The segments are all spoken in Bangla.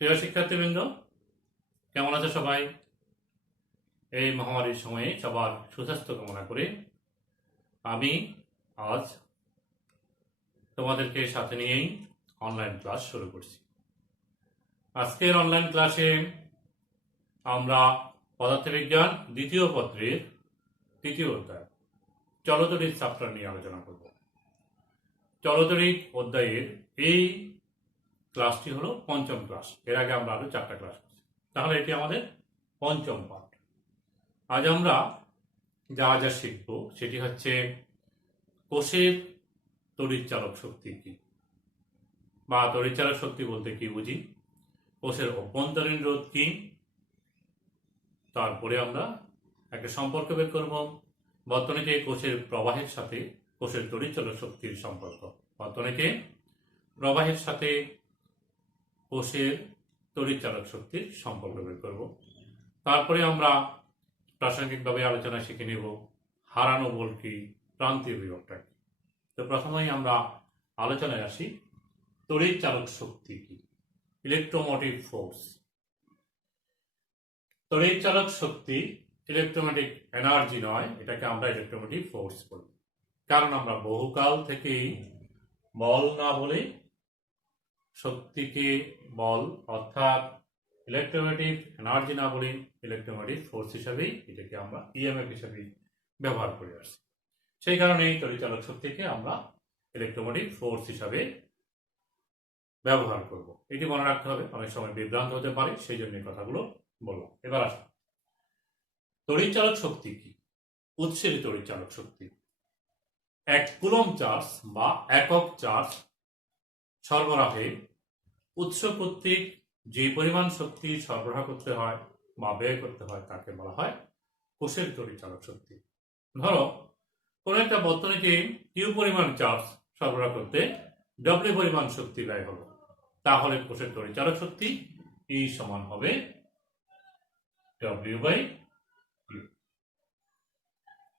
প্রিয় শিক্ষার্থীবৃন্দ, কেমন আছে সবাই? এই মহামারীর সময়ে সবার সুস্বাস্থ্য কামনা করে আমি আজ তোমাদেরকে সাথে নিয়েই অনলাইন ক্লাস শুরু করছি। আজকের অনলাইন ক্লাসে আমরা পদার্থবিজ্ঞান দ্বিতীয় পত্রের তৃতীয় অধ্যায় চলতরিৎ চ্যাপ্টার নিয়ে আলোচনা করব। চলতরিৎ অধ্যায়ের এই ক্লাসটি হলো পঞ্চম ক্লাস। এর আগে আমরা আরো 4টা ক্লাস করছি, তাহলে এটি আমাদের পঞ্চম পাঠ। আজ আমরা যা যা শিখব সেটি হচ্ছে কোষের তড়িৎচালক শক্তি কি, বা তড়িৎচালক শক্তি বলতে কি বুঝি, কোষের অভ্যন্তরীণ রোধ কি, তারপরে আমরা একটা সম্পর্ক বের করব বর্তনীতে কোষের প্রবাহের সাথে কোষের তড়িৎচালক শক্তির সম্পর্ক। বর্তনীতে প্রবাহের সাথে কোষের তড়িৎচালক শক্তির সম্পর্ক বের করব। তারপরে আমরা প্রাসঙ্গিকভাবে আলোচনা শিখে নেব হারানো বল কি, প্রান্তীয় বিভবটা কি। তো প্রথমেই আমরা আলোচনায় আসি তড়িৎচালক শক্তি কি, ইলেকট্রোমোটিভ ফোর্স। তড়িৎচালক শক্তি ইলেকট্রোম্যাটিক এনার্জি নয়, এটাকে আমরা ইলেকট্রোমোটিভ ফোর্স বলি। কারণ আমরা বহুকাল থেকেই বল না বলে শক্তিকে বল অর্থাৎ ইলেকট্রোম্যাটিক এনার্জি না বলে ইলেকট্রোম্যাটিক ফোর্স হিসাবেই এটাকে আমরা ইএমএফ হিসাবে ব্যবহার করে আসছি। সেই কারণে এই তড়িৎচালক শক্তিকে আমরা ইলেকট্রোম্যাটিক ফোর্স হিসাবে ব্যবহার করব। এটি মনে রাখতে হবে, অনেক সময় বিভ্রান্ত হতে পারে, সেই জন্য কথাগুলো বললাম। এবার আসুন, তড়িৎচালক শক্তি কি? উৎসের তড়িৎচালক শক্তি এক কুলম্ব চার্জ বা একক চার্জ সরবরাহে উৎস কর্তৃক যে পরিমাণ শক্তি সরবরাহ করতে হয় বা ব্যয় করতে হয় তাকে বলা হয় কোষের তড়িৎচালক শক্তি। ধরো কোন একটা বর্তনীতে কিউ পরিমাণ চার্জ সরবরাহ করতে ডব্লিউ পরিমাণ শক্তি ব্যয় হলো, তাহলে কোষের তড়িৎচালক শক্তি ই সমান হবে ডব্লিউ বাই কিউ।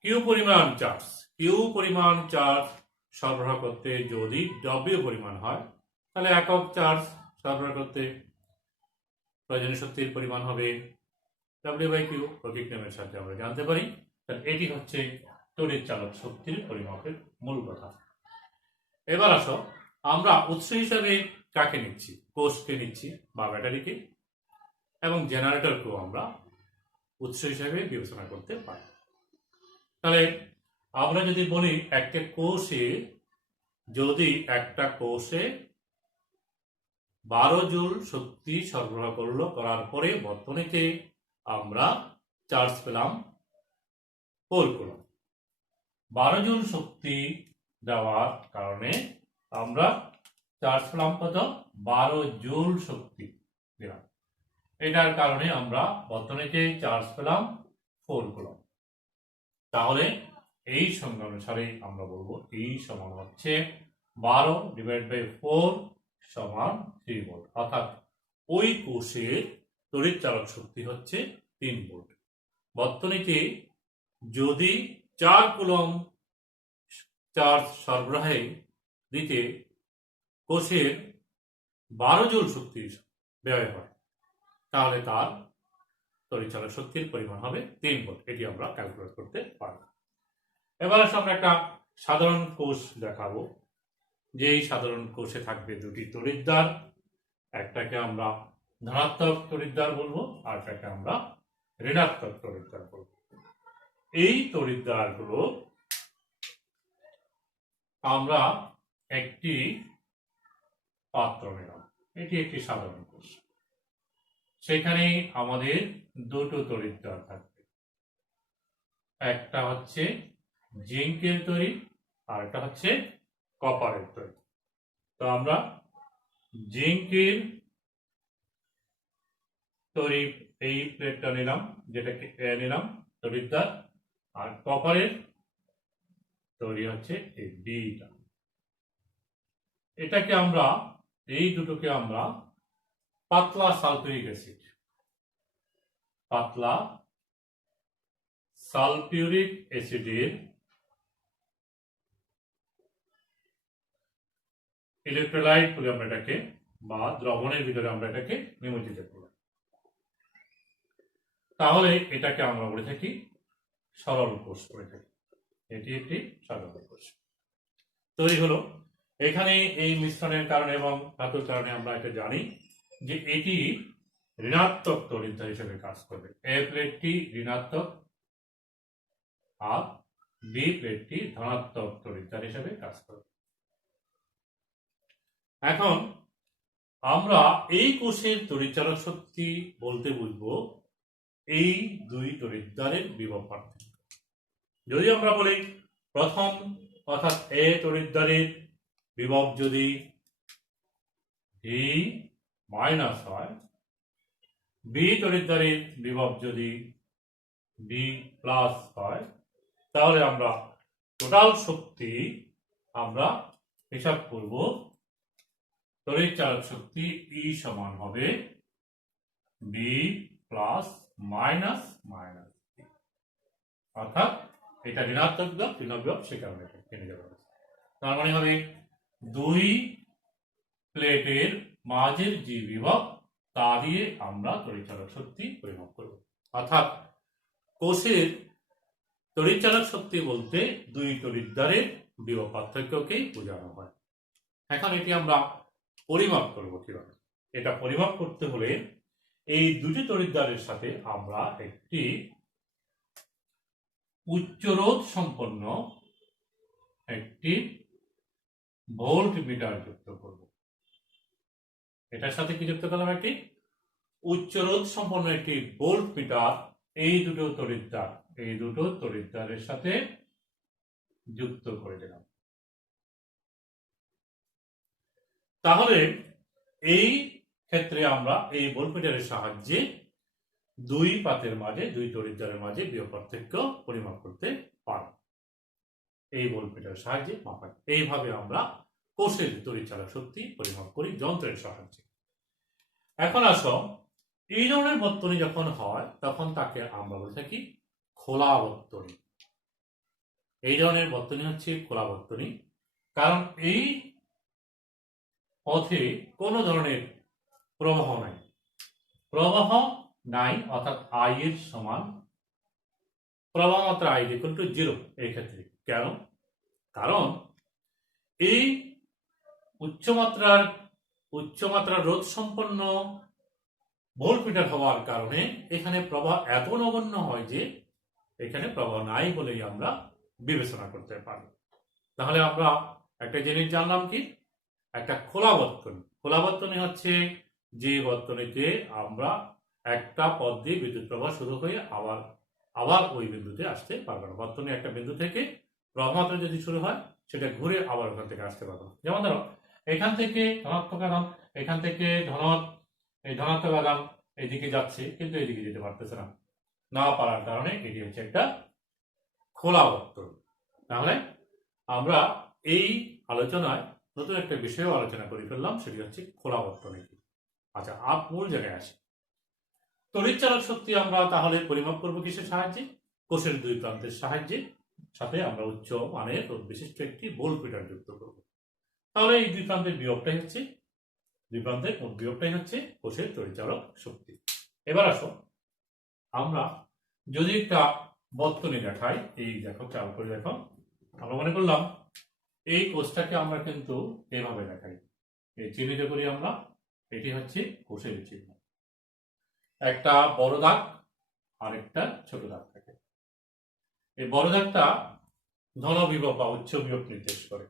কিউ পরিমাণ চার্জ সরবরাহ করতে যদি ডব্লিউ পরিমাণ হয়, তাহলে একক চার্জ সরবরাহ করতে প্রয়োজনীয় শক্তির পরিমাণ হবে ডব্লিউ বাই কিউ। প্রতীক নিয়মের সাহায্যে আমরা জানতে পারি। এটি হচ্ছে তড়িৎচালক শক্তির পরিমাপের মূল কথা। এবার আসো, আমরা উৎস হিসাবে কাকে নিচ্ছি? কোষকে নিচ্ছি বা ব্যাটারিকে, এবং জেনারেটরকেও আমরা উৎস হিসাবে বিবেচনা করতে পারি। তাহলে আমরা যদি বলি একটা কোষে 12 জুল শক্তি সরবরাহ করার পরে বর্তনীতে আমরা চার্জ পেলাম 4 কুলম্ব। 12 জুল শক্তি দেওয়ার কারণে আমরা চার্জ পেলাম কত? 12 জুল শক্তি দিলাম। এটার কারণে আমরা বর্তনীতে চার্জ পেলাম 4 কুলম্ব। তাহলে এই সংজ্ঞা অনুসারে আমরা বলবো এই সমান হচ্ছে 12/4 সমান 3 ভোল্ট, অর্থাৎ ওই কোষের তড়িৎচালক শক্তি হচ্ছে 3 ভোল্ট। বর্তনীতে যদি 4 কুলম্ব চার্জ সরবরাহে দিতে কোষের 12 জুল শক্তি ব্যয় হয়, তাহলে তার তড়িৎচালক শক্তির পরিমাণ হবে 3 ভোল্ট। এটি আমরা ক্যালকুলেট করতে পারব। এবার আমরা একটা সাধারণ কোষ দেখাবো, যে এই সাধারণ কোষে থাকবে দুটি তড়িৎদ্বার। একটাকে আমরা ধনাত্মক তড়িৎদ্বার বলবো, আর একটাকে আমরা ঋণাত্মক তড়িৎদ্বার বলবো। এই তড়িৎদ্বারগুলো আমরা একটি পাত্র নিলাম, এটি একটি সাধারণ কোষ। সেখানে আমাদের দুটো তড়িৎদ্বার থাকবে, একটা হচ্ছে জিঙ্কের তড়িৎ আর একটা হচ্ছে কপারের তড়িৎ। তো আমরা জিঙ্কের তড়িৎ এই প্লেটটা নিলাম, যেটাকে এ নিলাম তড়িৎদ্বার, আর কপারের তড়িৎ হচ্ছে এই বিটা। এটাকে আমরা এই দুটোকে আমরা পাতলা সালফিউরিক অ্যাসিড, পাতলা সালফিউরিক অ্যাসিডের ইলেকট্রোলাইট বলে আমরা এটাকে বা দ্রবণের ভিতরে আমরা এটাকে নিমজ্জিত করলাম। তাহলে এটাকে আমরা বলে থাকি সরল কোষ করে থাকি। এটি একটি সরল কোষ তৈরি হলো। এখানে এই মিশ্রণের কারণে এবং ধাতুর কারণে আমরা এটা জানি যে এটি ঋণাত্মক তড়িৎদ্বার হিসেবে কাজ করবে। এ প্লেটটি ঋণাত্মক আর বি প্লেটটি ধনাত্মক তড়িৎদ্বার হিসেবে কাজ করবে। এখন আমরা এই কোষের তড়িৎচালক শক্তি বলতে বুঝবো এই দুই তড়িৎদ্বারের বিভব পার্থক্য। যদি আমরা বলি প্রথম অর্থাৎ এ তড়িৎদ্বারের বিভব যদি ভি মাইনাস হয়, বি তড়িৎদ্বারের বিভব যদি বি প্লাস হয়, তাহলে আমরা টোটাল শক্তি আমরা হিসাব করব। তড়িৎচালক শক্তি ই সমান হবে বি প্লাস মাইনাস মাইনাস, অর্থাৎ এটা ঋণাত্মক বিভব, ঋণাত্মক বিভব, সে কারণে কেটে যাবে। তার মানে হবে দুই প্লেটের মাঝের যে বিভব তা দিয়ে আমরা তড়িৎচালক শক্তি পরিমাপ করব। অর্থাৎ কোষের তড়িৎচালক শক্তি বলতে দুই তড়িৎদ্বারের বিভব পার্থক্যকেই বোঝানো হয়। এখন এটি আমরা পরিমাপ করব কিভাবে? এটা পরিমাপ করতে হলে এই দুটি তড়িৎদ্বারের সাথে আমরা একটি উচ্চ রোধ সম্পন্ন একটি ভোল্ট মিটার যুক্ত করব। এটার সাথে কি যুক্ত করলাম? একটি উচ্চ রোধ সম্পন্ন একটি ভোল্ট মিটার এই দুটো তড়িৎদ্বারের সাথে যুক্ত করে দিলাম। তাহলে এই ক্ষেত্রে আমরা এই ভোল্টমিটারের সাহায্যে দুই পাতের মাঝে, দুই তড়িৎদ্বারের মাঝে বিভব পার্থক্য পরিমাপ করতে পারব। এই ভোল্টমিটারের সাহায্যে মাপা। এইভাবে আমরা কোষের তড়িৎচালক শক্তি পরিমাপ করি যন্ত্রের সাহায্যে। এখন আসো, এই ধরনের বর্তনী যখন হয় তখন তাকে আমরা বলে থাকি খোলা বর্তনী। এই ধরনের বর্তনী হচ্ছে খোলা বর্তনী, কারণ এই পথে কোনো ধরনের প্রবাহ নাই, অর্থাৎ আই এর সমান প্রবাহ মাত্রা আই ইকুয়াল টু 0 এই ক্ষেত্রে। কেন? কারণ এই উচ্চমাত্রার রোধ সম্পন্ন ভোল্টমিটার হওয়ার কারণে এখানে প্রবাহ এত নগণ্য হয় যে এখানে প্রবাহ নাই বলেই আমরা বিবেচনা করতে পারি। তাহলে আমরা একটা জিনিস জানলাম কি, একটা খোলা বর্তনী হচ্ছে যে বর্তনীতে আমরা একটা পথ দিয়ে বিদ্যুৎ প্রবাহ শুরু হয়ে আবার ওই বিন্দুতে আসতে পারবে না। বর্তনী একটা বিন্দু থেকে প্রবাহ মাত্রা যদি শুরু হয় সেটা ঘুরে আবার ওখান থেকে আসতে পারবে না। যেমন ধরো এখান থেকে ধনাত্মক আধান, এখান থেকে ধনাত্মক আধান এইদিকে যাচ্ছে, কিন্তু এইদিকে যেতে পারতেছে না পারার কারণে এটি হচ্ছে একটা খোলা বর্তনী। তাহলে আমরা এই আলোচনায় নতুন একটা বিষয়েও আলোচনা করে ফেললাম, সেটি হচ্ছে খোলা বর্তনী। আচ্ছা, মূল জায়গায় আসি। তড়িৎচালক শক্তি আমরা তাহলে পরিমাপ করব কিসের সাহায্যে? কোষের দুই প্রান্তের সাথে আমরা উচ্চ মানের রোধ বিশিষ্ট একটি ভোল্টমিটার যুক্ত করব। তাহলে এই দুই প্রান্তের মোট বিভবটাই হচ্ছে কোষের তড়িৎচালক শক্তি। এবার আসো, আমরা যদি একটা বর্তনী দেখাই, এই দেখো, খেয়াল করে দেখো, আমরা মনে করলাম এই কোষটাকে আমরা কিন্তু এভাবে দেখাই, এই চিহ্নিত করি আমরা। এটি হচ্ছে কোষের চিহ্ন। একটা বড় দাগ আর একটা ছোট দাগ থাকে। এই বড় দাগটা ধন বিভব বা উচ্চ বিভব নির্দেশ করে,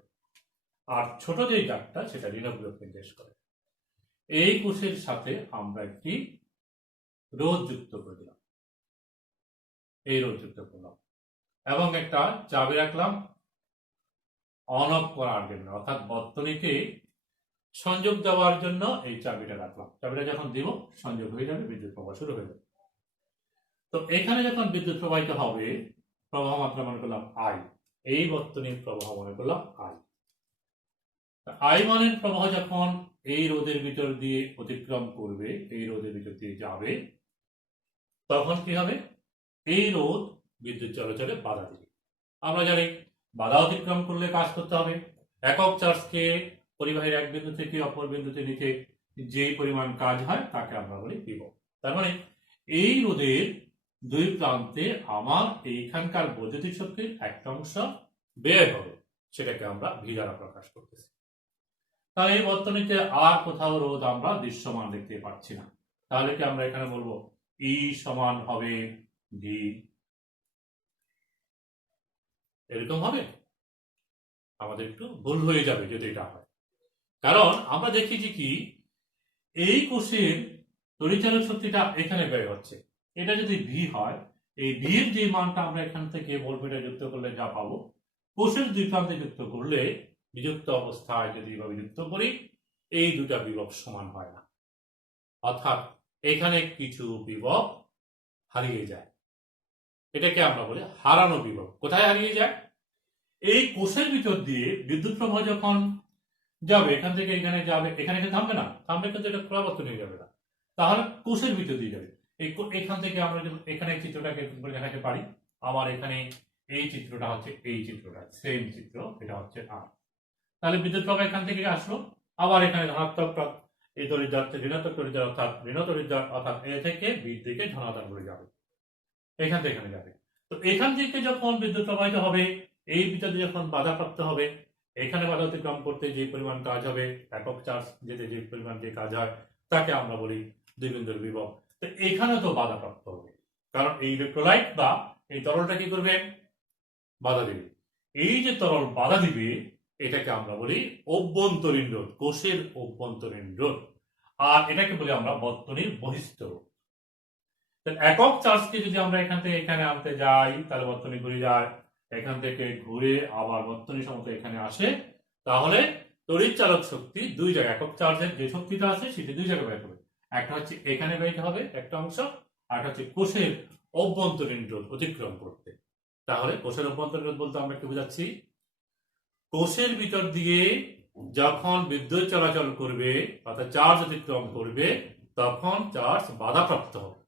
আর ছোট যে দাগটা সেটা ঋণ বিভব নির্দেশ করে। এই কোষের সাথে আমরা একটি রোধ যুক্ত করে দিলাম, এবং একটা চাবি রাখলাম অন অফ করার জন্য, অর্থাৎ বর্তনীকে সংযোগ দেওয়ার জন্য এই চাবিটা রাখলাম। চাবিটা যখন দিব সংযোগ হয়ে যাবে, বিদ্যুৎ প্রবাহ শুরু হয়ে যাবে। তো এখানে যখন বিদ্যুৎ প্রবাহিত হবে, প্রবাহ মাত্রা মনে করলাম আই, এই বর্তনীর প্রবাহ মনে করলাম আই মানের প্রবাহ যখন এই রোধের ভিতর দিয়ে অতিক্রম করবে, এই রোধের ভিতর দিয়ে যাবে, তখন কি হবে? এই রোধ বিদ্যুৎ চলাচলে বাধা দেবে। আমরা জানি বাধা অতিক্রম করলে কাজ করতে হবে। একক চার্জকে পরিবাহীর এক বিন্দু থেকে অপর বিন্দুতে নিতে যে পরিমাণ কাজ হয় তাকে আমরা বলি বিভব। তার মানে এই রোধের দুই প্রান্তে আমার এইখানকার বৈদ্যুতিক শক্তির একটা অংশ ব্যয় হবে, সেটাকে আমরা ভি দ্বারা প্রকাশ করতেছি। তাহলে এই বর্তনীতে আর কোথাও রোধ আমরা দৃশ্যমান দেখতে পাচ্ছি না, তাহলে কি আমরা এখানে বলবো ই সমান হবে ভি, এরকম হবে? আমাদের একটু ভুল হয়ে যাবে যদি এটা হয়, কারণ আমরা দেখি যে কি এই কোষের তড়িৎচালক শক্তিটা এখানে ব্যয় হচ্ছে, এটা যদি ভি হয়, এই ভি এর যে মানটা আমরা এখান থেকে ভোল্টমিটার যুক্ত করলে যা পাবো, কোষের দুই প্রান্তে যুক্ত করলে বিযুক্ত অবস্থায় যদি এভাবে যুক্ত করি, এই দুটা বিভব সমান হয় না, অর্থাৎ এখানে কিছু বিভব হারিয়ে যায়, এটাকে আমরা বলি হারানো বিভব। কোথায় হারিয়ে যায়? এই কোষের ভিতর দিয়ে বিদ্যুৎ প্রবাহ যখন যাবে, এখান থেকে এখানে যাবে, এখানে থামবে না, থামবে কিন্তু এটা পরাবর্তন হয়ে যাবে না, তাহলে কোষের ভিতর দিয়ে যাবে। এখান থেকে আমরা এখানে চিত্রটাকে দেখাতে পারি, আবার এখানে এই চিত্রটা হচ্ছে এই চিত্রটা সেম চিত্র, এটা হচ্ছে আর। তাহলে বিদ্যুৎ প্রবাহ এখান থেকে আসলো, আবার এখানে ধনাত্মক এই তড়িৎ যাচ্ছে ঋণাত্মক তড়িৎ অর্থাৎ ঋণ তড়িৎ অর্থাৎ এ থেকে বি দিকে ধনাত্মক করে যাবে, এখান থেকে এখানে যাবে। তো এখান থেকে যখন বিদ্যুৎ প্রবাহিত হবে, এই ভিতরে যখন বাধাপ্রাপ্ত হবে, এখানে বাধা অতিক্রম করতে যে পরিমাণ কাজ হবে, একক চার্জ যেতে যে পরিমাণ যে কাজ হয়, তাকে আমরা বলি দুই বিন্দুর বিভব। তো এখানে তো বাধাপ্রাপ্ত হবে, কারণ এই ইলেকট্রোলাইট বা এই তরলটা কি করবে? বাধা দিবে। এই যে তরল বাধা দিবে, এটাকে আমরা বলি অভ্যন্তরীণ রোধ, কোষের অভ্যন্তরীণ রোধ, আর এটাকে বলি আমরা বর্তনীর বহিস্থ রোধ। একক চার্জকে যদি আমরা এখান থেকে এখানে আনতে যাই, তাহলে বর্তনী ঘুরে যায়, এখান থেকে ঘুরে আবার বর্তনী সমত এখানে আসে, তাহলে তড়িৎ চালক শক্তি দুই জায়গায়, একক চার্জের যে শক্তিটা আছে সেটি দুই জায়গায় ব্যয় হবে, একটা হচ্ছে এখানে ব্যয় হবে একটা অংশ, আর হচ্ছে কোষের অভ্যন্তরীণ রোধ অতিক্রম করতে। তাহলে কোষের অভ্যন্তরীণ রোধ বলতে আমরা কি বোঝাচ্ছি? কোষের ভিতর দিয়ে যখন বিদ্যুৎ চলাচল করবে অর্থাৎ চার্জ অতিক্রম করবে, তখন চার্জ বাধাপ্রাপ্ত হবে।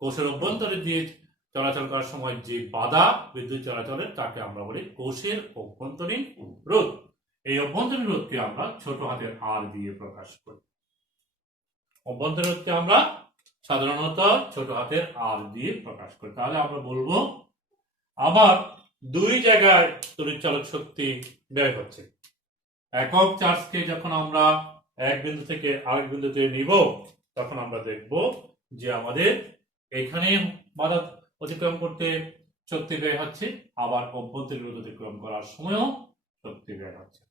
কোষের অভ্যন্তরে দিয়ে চলাচল করার সময় যে বাধা বিদ্যুৎ চলাচলের, তাকে আমরা বলি কোষের অভ্যন্তরীণ রোধ। এই অভ্যন্তরীণ রোধকে আমরা ছোট হাতের আর দিয়ে প্রকাশ করি। অভ্যন্তরীণ রোধকে আমরা সাধারণত ছোট হাতের আর দিয়ে প্রকাশ করি। তাহলে আমরা বলবো আবার দুই জায়গায় তড়িৎচালক শক্তি ব্যয় হচ্ছে। একক চার্জকে যখন আমরা এক বিন্দু থেকে আরেক বিন্দুতে নিব, তখন আমরা দেখব যে আমাদের এখানে বাধা অতিক্রম করতে শক্তি ব্যয় হচ্ছে, আবার অভ্যন্তরীণ রোধ অতিক্রম করার সময়ও শক্তি ব্যয় হচ্ছে।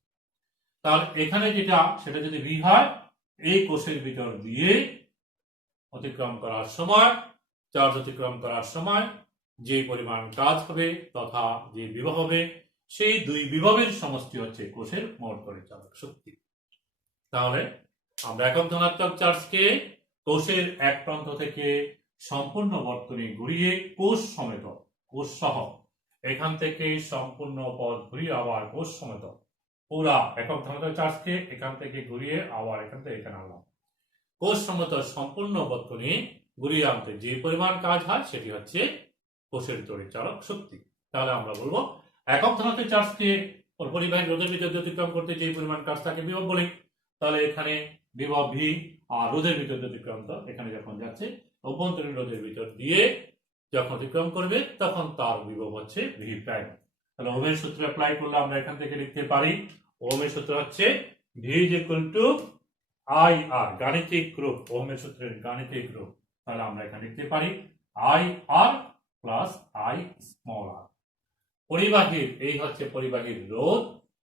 তাহলে এখানে যেটা সেটা যদি ভি হয়, এই কোষের ভিতর দিয়ে অতিক্রম করার সময়, চার্জ অতিক্রম করার সময় যে পরিমাণ কাজ হবে তথা যে বিভব হবে, সেই দুই বিভবের সমষ্টি হচ্ছে কোষের মোট তড়িৎচালক শক্তি। তাহলে আমরা একক ধনাত্মক চার্জকে কোষের এক প্রান্ত থেকে সম্পূর্ণ বর্তনী ঘুরিয়ে কোষ সমেত, কোষ সহ এখান থেকে সম্পূর্ণ পথ ঘুরিয়ে আবার কোষ সমেত পুরা একক ধনাত্মক চার্জকে এখান থেকে ঘুরিয়ে আবার এখান থেকে এখানে আনলাম, কোষ সমেত সম্পূর্ণ বর্তনী ঘুরিয়ে আনতে যে পরিমাণ কাজ হয় সেটি হচ্ছে কোষের তড়িৎচালক শক্তি। তাহলে আমরা বলবো একক ধনাত্মক চার্জকে পরিবাহী রোধের ভিতর অতিক্রম করতে যে পরিমাণ কাজ তাকে বিভব বলি। তাহলে এখানে বিভব ভি, আর রোধের ভিতর অতিক্রম এখানে যখন যাচ্ছে অভ্যন্তরীণ রোধের ভিতর দিয়ে যখন অতিক্রম করবে, তখন তার বিভব হচ্ছে ভি প্রাইম। তাহলে ওহমের সূত্র অ্যাপ্লাই করলে আমরা এখান থেকে লিখতে পারি, ওহমের সূত্র হচ্ছে V is equal to I R, গাণিতিক রূপ, ওহমের সূত্রের গাণিতিক রূপ। তাহলে আমরা এখানে লিখতে পারি I R plus I small R. পরিবাহীর এই হচ্ছে পরিবাহীর রোধ,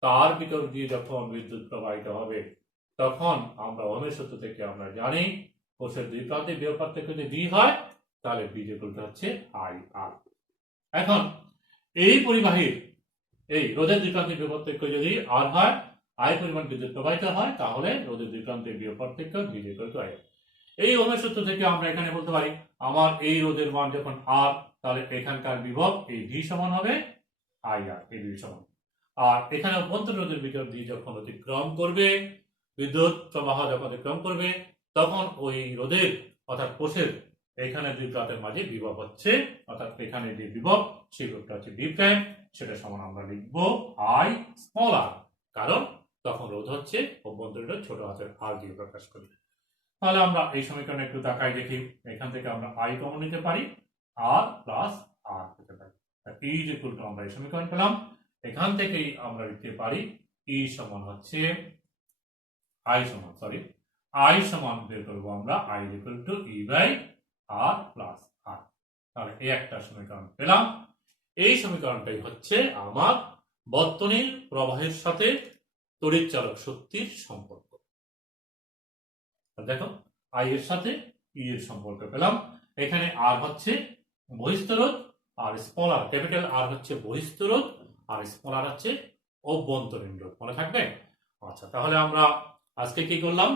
তার ভিতর দিয়ে যখন বিদ্যুৎ প্রবাহিত হবে, তখন আমরা ওহমের সূত্র থেকে আমরা জানি কোষের দুই প্রান্তে বিভব পার্থক্য যদি ভি হয়, তাহলে ভি ইকুয়াল টু হচ্ছে আই আর। এখন এই পরিবাহীর এই রোধের দুই প্রান্তে বিভব পার্থক্য যদি আর হয়, আই পরিমাণ বিদ্যুৎ প্রবাহিত হয়, তাহলে রোধের দুই প্রান্তে বিভব পার্থক্য ভি ইকুয়াল টু আই। এই ওহমের সূত্র থেকে আমরা এখানে বলতে পারি আমার এই রোধের মান যখন আর, তাহলে এখানকার বিভব এই ভি সমান হবে আই আর, এই ভি সমান। আর এখানে অভ্যন্তরীণ রোধের ভিতর দিয়ে যখন অতিক্রম করবে, বিদ্যুৎ প্রবাহ যখন অতিক্রম করবে, তখন ওই রোধের অর্থাৎ কোষের এখানে দুই প্রান্তের মাঝে বিভব হচ্ছে, অর্থাৎ এখানে যে বিভব সেই বিভবটা হচ্ছে ভি প্রাইম, সেটা সমান আমরা লিখবো আই স্মল আর, কারণ তখন রোধ হচ্ছে অভ্যন্তরীণ রোধ ছোট হাতের আর দিয়ে প্রকাশ করি। তাহলে আমরা এই সমীকরণে একটু তাকাই দেখি। এখান থেকে আমরা আই কমন নিতে পারি, আর প্লাস আর পেতে পারি। ই ইজ ইকুয়াল টু আমরা এই সমীকরণ পেলাম। এখান থেকেই আমরা লিখতে পারি ই সমান হচ্ছে আই সমান বের করবো আমরা I is equal to E by R plus R. তাহলে এই একটা সমীকরণ পেলাম। এই সমীকরণটাই হচ্ছে আমার বর্তনীর প্রবাহের সাথে তড়িৎচালক শক্তির সম্পর্ক। দেখো, আই এর সাথে ই এর সম্পর্ক পেলাম। এখানে আর হচ্ছে বহিস্থ রোধ, আর স্মল আর ক্যাপিটাল আর হচ্ছে বহিস্থ রোধ, আর স্মল আর হচ্ছে অভ্যন্তরীণ রোধ। মনে থাকবে? আচ্ছা, তাহলে আমরা আজকে কি করলাম?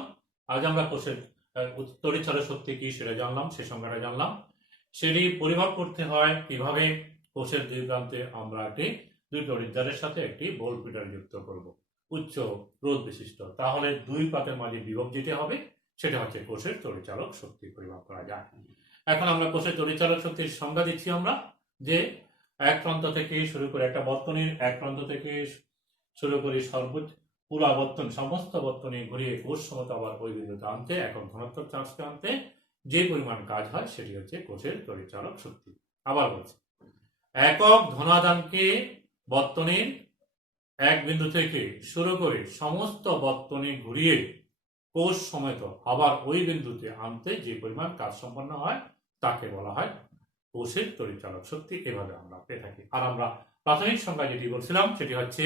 আজ আমরা কোষের তড়িৎচালক শক্তি কি সেটা জানলাম, সে সংজ্ঞাটা জানলাম। সেটি পরিমাপ করতে হয় কিভাবে। কোষের দুই প্রান্তে আমরা একটি দুই তড়িৎদ্বারের সাথে একটি ভোল্টমিটার যুক্ত করব উচ্চ রোধ বিশিষ্ট। তাহলে দুই প্রান্তের মাঝে বিভব যেটা হবে সেটা হচ্ছে কোষের তড়িৎচালক শক্তি পরিমাপ করা যায়। এখন আমরা কোষের তড়িৎচালক শক্তির সংজ্ঞা দিচ্ছি আমরা, যে এক প্রান্ত থেকে শুরু করে একটা বর্তনীর এক প্রান্ত থেকে শুরু করে সর্বোচ্চ পুরো বর্তন সমস্ত বর্তনী ঘুরিয়ে কোষ সমতা আবার ওই বিন্দুতে আনতে, একক ধনাত্মক চার্জকে আনতে যে পরিমাণ কাজ হয় সেটি হচ্ছে কোষের তড়িৎচালক শক্তি। আবার বলছি, একক ধনাদানকে বর্তনীর এক বিন্দু থেকে শুরু করে সমস্ত বর্তনী ঘুরিয়ে কোষ সমেত আবার ওই বিন্দুতে আনতে যে পরিমাণ কাজ সম্পন্ন হয় তাকে বলা হয় কোষের তড়িৎচালক শক্তি। এভাবে আমরা পেয়ে থাকি। আর আমরা প্রাথমিক সংজ্ঞা যেটি বলছিলাম সেটি হচ্ছে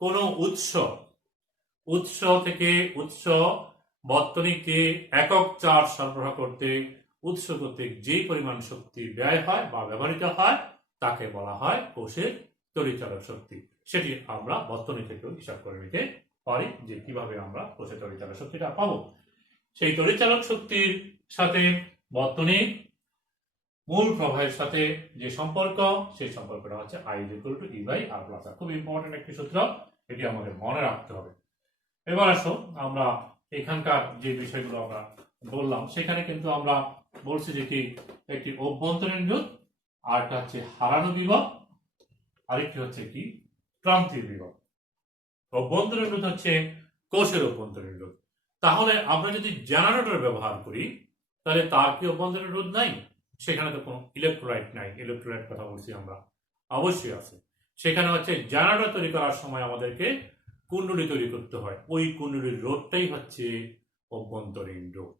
কোন উৎস থেকে উৎস বর্তনীকে একক চার্জ সরবরাহ করতে উৎস কর্তৃক যে পরিমাণ শক্তি ব্যয় হয় বা ব্যবহৃত হয় তাকে বলা হয় কোষের তড়িৎচালক শক্তি। সেটি আমরা বর্তনী থেকেও হিসাব করে নিতে পারি, যে কিভাবে আমরা কোষের তড়িৎচালক শক্তিটা পাবো। সেই তড়িৎচালক শক্তির সাথে বর্তনীর মূল প্রবাহের সাথে যে সম্পর্ক, সেই সম্পর্কটা হচ্ছে I is equal to E by R plus R. খুব ইম্পর্টেন্ট একটি সূত্র, এটি আমাদের মনে রাখতে হবে। এবার আসো, আমরা এখানকার যে বিষয়গুলো আমরা বললাম সেখানে কিন্তু আমরা বলছি যে কি একটি অভ্যন্তরীণ রোধ, আর একটা হচ্ছে হারানো বিভব, আরেকটি হচ্ছে কি প্রান্তীয় বিভব। অভ্যন্তরীণ রোধ হচ্ছে কোষের অভ্যন্তরীণ রোধ। তাহলে আমরা যদি জেনারেটর ব্যবহার করি তাহলে তার কি অভ্যন্তরীণ রোধ নাই? সেখানে তো কোনো ইলেকট্রোলাইট নাই। ইলেকট্রোলাইট কথা বলছি আমরা, অবশ্যই আছে। সেখানে হচ্ছে জেনারেটর তৈরি করার সময় আমাদেরকে কুণ্ডলী তৈরি করতে হয়। ওই কুণ্ডলীর রোধটাই হচ্ছে অভ্যন্তরীণ রোধ।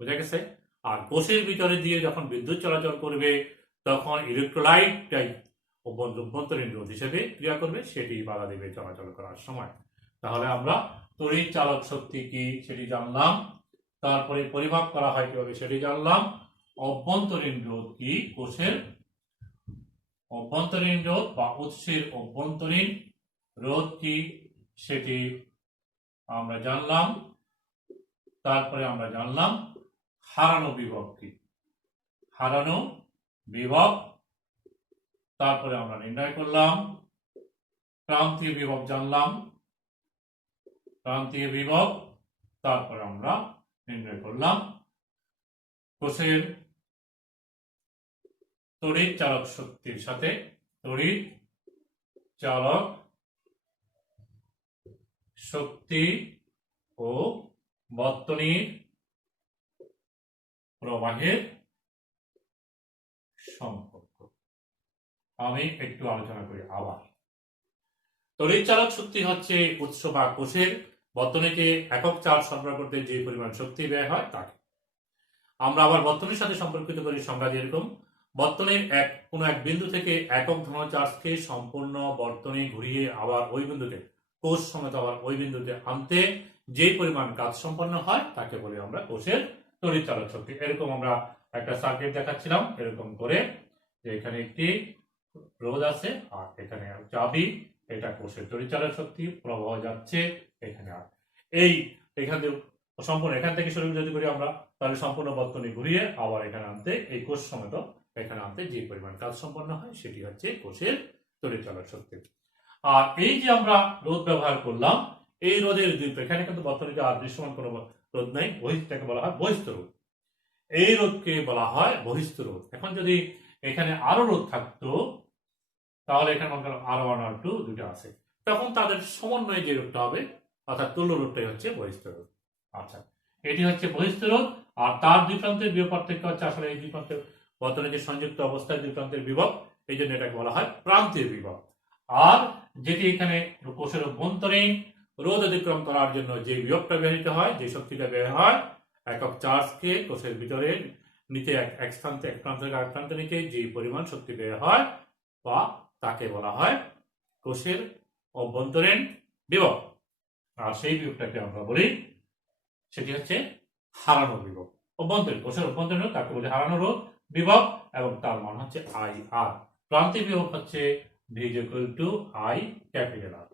বুঝা গেছে? আর কোষের ভিতরে দিয়ে যখন বিদ্যুৎ চলাচল করবে তখন ইলেকট্রোলাইটটাই অভ্যন্তরীণ রোধ হিসেবে ক্রিয়া করবে, সেটি বাধা দেবে চলাচল করার সময়। তাহলে আমরা তড়িৎ চালক শক্তি কি সেটি জানলাম, তারপরে পরিমাপ করা হয় কিভাবে সেটি জানলাম। অভ্যন্তরীণ রোধ কি, কোষের অভ্যন্তরীণ রোধ বা উৎসের অভ্যন্তরীণ রোধ কি সেটি আমরা জানলাম। তারপরে আমরা জানলাম হারানো বিভব কি, হারানো বিভব। তারপরে আমরা নির্ণয় করলাম প্রান্তীয় বিভব, জানলাম প্রান্তীয় বিভব। তারপরে আমরা নির্ণয় করলাম কোষের তড়িৎ চালক শক্তির সাথে তড়িৎ চালক শক্তি ও বর্তনীর প্রবাহের সম্পর্ক। আমি একটু আলোচনা করি আবার। তড়িৎ চালক শক্তি হচ্ছে উৎস বা কোষের বর্তনীকে একক চার্জ সরবরাহ করতে যে পরিমাণ শক্তি ব্যয় হয় তাকে আমরা আবার বর্তনীর সাথে সম্পর্কিত করি সংজ্ঞা যেরকম, বর্তনীর কোনো এক বিন্দু থেকে একক ধন চার্জকে সম্পূর্ণ বর্তনী ঘুরিয়ে আবার ওই বিন্দুতে কোষ সমেত আবার ওই বিন্দুতে আনতে যে পরিমাণ কাজ সম্পন্ন হয় তাকে বলি আমরা কোষের তড়িৎ চালক শক্তি। এরকম আমরা একটা সার্কিট দেখাচ্ছিলাম এরকম করে, যে এখানে একটি রোধ আছে আর এখানে চাবি, এটা কোষের তড়িৎ চালক শক্তি, প্রবাহ যাচ্ছে এখানে। আর এই এখানে সম্পূর্ণ এখান থেকে শুরু যদি করি আমরা, তাহলে সম্পূর্ণ বর্তনী ঘুরিয়ে আবার এখানে আনতে এই কোষ সমেত এখানে আনতে যে পরিমাণ কাজ সম্পন্ন হয় সেটি হচ্ছে কোষের তড়িৎ চালক শক্তি। আর এই যে আমরা রোধ ব্যবহার করলাম, এই রোধের এখানে কিন্তু বর্তনীতে আর দৃশ্যমান কোনো রোধ নাই, বহিষ্ঠটাকে বলা হয় বহিস্থ রোধ। এই রোধকে বলা হয় বহিস্থ রোধ। এখন যদি এখানে আরো রোধ থাকতো তাহলে এখানে R1 R2 দুটো আছে, তখন তাদের সমন্বয়ে যে রোধটা হবে অর্থাৎ তুল্য রোধটাই হচ্ছে বহিস্থ রোধ। আচ্ছা, এটি হচ্ছে বহিস্থ রোধ, আর তার দুই প্রান্তের বিভব পার্থক্য হচ্ছে আসলে এই দুই প্রান্তের বর্তনীর যে সংযুক্ত অবস্থায় দুই প্রান্তের বিভব, এই জন্য এটাকে বলা হয় প্রান্তীয় বিভব। আর যেটি এখানে কোষের অভ্যন্তরীণ রোধ অতিক্রম করার জন্য যে বিভবটা ব্যবহৃত হয়, যে শক্তিটা ব্যয় হয় একক চার্জকে কোষের ভিতরে নিচে এক স্থান থেকে এক প্রান্ত থেকে আরেক প্রান্তে নিচে যে পরিমাণ শক্তি ব্যয় হয় বা তাকে বলা হয় কোষের অভ্যন্তরীণ বিভব। আর সেই বিভবটাকে আমরা বলি সেটি হচ্ছে হারানো বিভব। অভ্যন্তরীণ কোষের অভ্যন্তরীণ তাকে বলি হারানো রোধ বিভব, এবং তার মান হচ্ছে আই আর। প্রান্তিক বিভব হচ্ছে V I ক্যাপিটাল আর।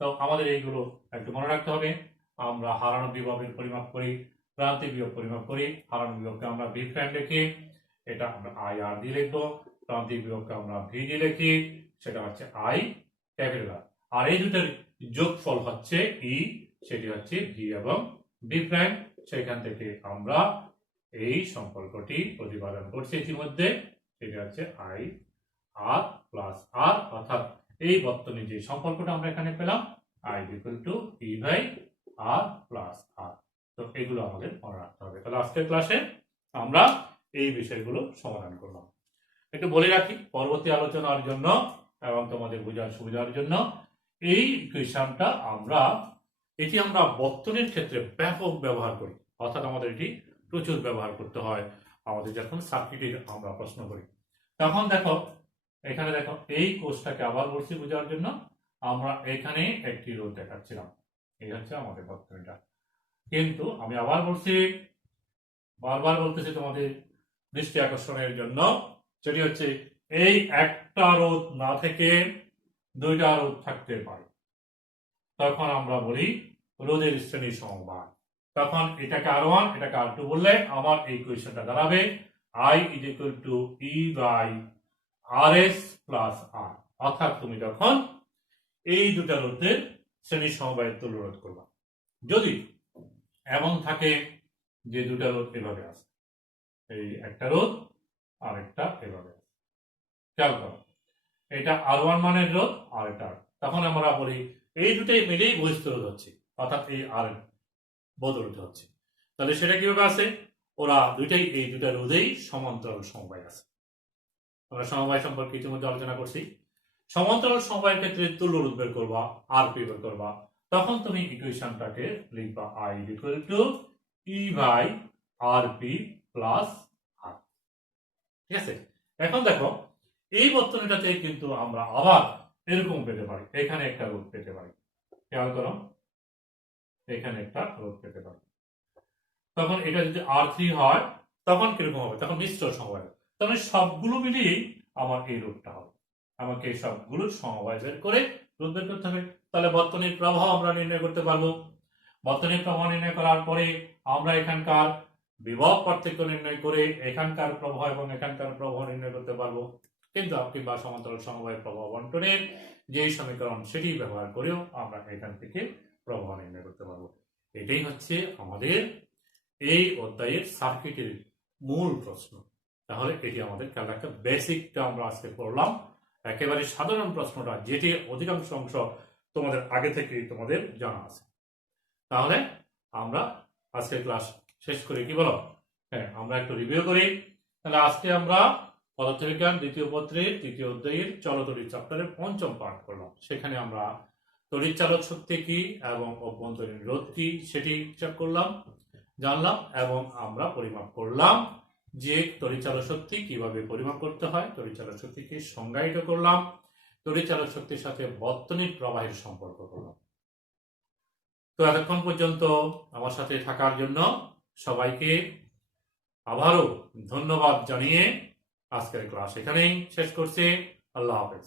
তো আমাদের এইগুলো একটু মনে রাখতে হবে। আমরা হারানো বিভবের পরিমাপ করি, প্রান্তিক বিভব পরিমাপ করি। হারানো বিভবকে আমরা ভি প্রাইম লিখি, এটা আমরা আই আর দিয়ে লিখবো। প্রান্তিক বিভবকে আমরা ভি দিয়ে লিখি, সেটা হচ্ছে আই ক্যাপিটাল আর। আর এই দুটোর যোগফল হচ্ছে ই, সেটি হচ্ছে ভি এবং ভি প্রাইম। সেখান থেকে আমরা এই সম্পর্কটি প্রতিপাদন করছি ইতিমধ্যে, সেটি হচ্ছে আই আর প্লাস আর, অর্থাৎ এই বর্তনীর যে সম্পর্কটা আমরা এখানে পেলাম I equal to E by R plus R. তো এগুলো আমাদের মনে রাখতে হবে। তাহলে আজকের ক্লাসে আমরা এই বিষয়গুলো সমাধান করলাম। একটু বলে রাখি পরবর্তী আলোচনার জন্য এবং তোমাদের বোঝার সুবিধার জন্য, এই ইকুয়েশনটা এটি আমরা বর্তনীর ক্ষেত্রে ব্যাপক ব্যবহার করি, অর্থাৎ আমাদের এটি প্রচুর ব্যবহার করতে হয় আমাদের যখন সার্কিটের আমরা প্রশ্ন করি। তখন দেখো এখানে দেখো এই কোষটাকে আবার বলছি বোঝার জন্য, আমরা এখানে একটি রোধ দেখাচ্ছিলাম, এই হচ্ছে আমাদের বর্তনীটা। কিন্তু আমি আবার বলছি, বারবার বলতেছি তোমাদের দৃষ্টি আকর্ষণের জন্য, সেটি হচ্ছে এই একটা রোধ না থেকে দুইটা রোধ থাকতে পারে, তখন আমরা বলি রোধের শ্রেণী সমবায়। তখন এটাকে R1 এটাকে R2 বললে আমার এই ইকুয়েশনটা দাঁড়াবে I is equal to E by RS plus R। অর্থাৎ তুমি যখন এই দুটা রোধের শ্রেণী সমবায়ের তুলনা করবা, যদি এমন থাকে যে দুটা রোধ এভাবে আছে, এই একটা রোধ আর একটা এভাবে আছে, খেয়াল করো এটা R1 মানের রোধ আর এটা, তখন আমরা বলি এই দুটাই মিলেই বহিস্থ রোধ হচ্ছে, অর্থাৎ এই আর বদলতে হচ্ছে। তাহলে সেটা কিভাবে আছে, ওরা দুইটাই এই দুটা রোধেই সমান্তরাল সমবায় আছে। আমরা সমবায় সম্পর্কে ইতিমধ্যে আলোচনা করছি। সমান্তরাল সমবায়ের ক্ষেত্রে তুল্য রোধ বের করবা, আর পি বের করবা, তখন তুমি ইকুয়েশনটাকে লিখবা I equal to E by R P plus R. ঠিক আছে, এখন দেখো এই বর্তনীটাতে কিন্তু আমরা আবার এরকম পেতে পারি, এখানে একটা রোধ পেতে পারি, খেয়াল করো এখানে একটা রোধ পেতে পারি। তখন এটা যদি R3 হয় তখন কিরকম হবে, তখন মিশ্র সমবায়, তখন সবগুলো মিলিয়ে আমার এই রোধটা হবে। আমাকে এই সবগুলোর সমবায় বের করে রোধ বের করতে হবে। তাহলে বর্তনীর প্রবাহ আমরা নির্ণয় করতে পারবো। বর্তনীর প্রবাহ নির্ণয় করার পরে আমরা এখানকার বিভব পার্থক্য নির্ণয় করে এখানকার প্রবাহ এবং এখানকার প্রবাহ নির্ণয় করতে পারবো। কিন্তু কিংবা সমান্তরাল সমবায় প্রবাহ বন্টনের যে সমীকরণ সেটি ব্যবহার করেও আমরা এখান থেকে প্রবাহ নির্ণয় করতে পারবো। এটাই হচ্ছে আমাদের এই অধ্যায়ের সার্কিটের মূল প্রশ্ন। তাহলে এটি আমাদের খেয়াল রাখতে, বেসিকটা আমরা আজকে পড়লাম, একেবারে সাধারণ প্রশ্নটা যেটি অধিকাংশ অংশ তোমাদের আগে থেকেই তোমাদের জানা আছে। তাহলে আমরা আজকের ক্লাস শেষ করি, কি বলো? হ্যাঁ, আমরা একটু রিভিউ করি। তাহলে আজকে আমরা পদার্থবিজ্ঞান দ্বিতীয় পত্রের তৃতীয় অধ্যায়ের চলতড়িৎ চ্যাপ্টারের পঞ্চম পাঠ করলাম। সেখানে আমরা তড়িৎ চালক শক্তি কি এবং অভ্যন্তরীণ রোধ কি সেটি হিসাব করলাম, জানলাম, এবং আমরা পরিমাপ করলাম যে তড়িৎ চালক শক্তি কিভাবে পরিমাপ করতে হয়, তড়িৎ চালক শক্তিকে সংজ্ঞায়িত করলাম, তড়িৎ চালক শক্তির সাথে বর্তনীর প্রবাহের সম্পর্ক করলাম। তো এতক্ষণ পর্যন্ত আমার সাথে থাকার জন্য সবাইকে আবারও ধন্যবাদ জানিয়ে আজকের ক্লাস এখানেই শেষ করছি। আল্লাহ হাফেজ।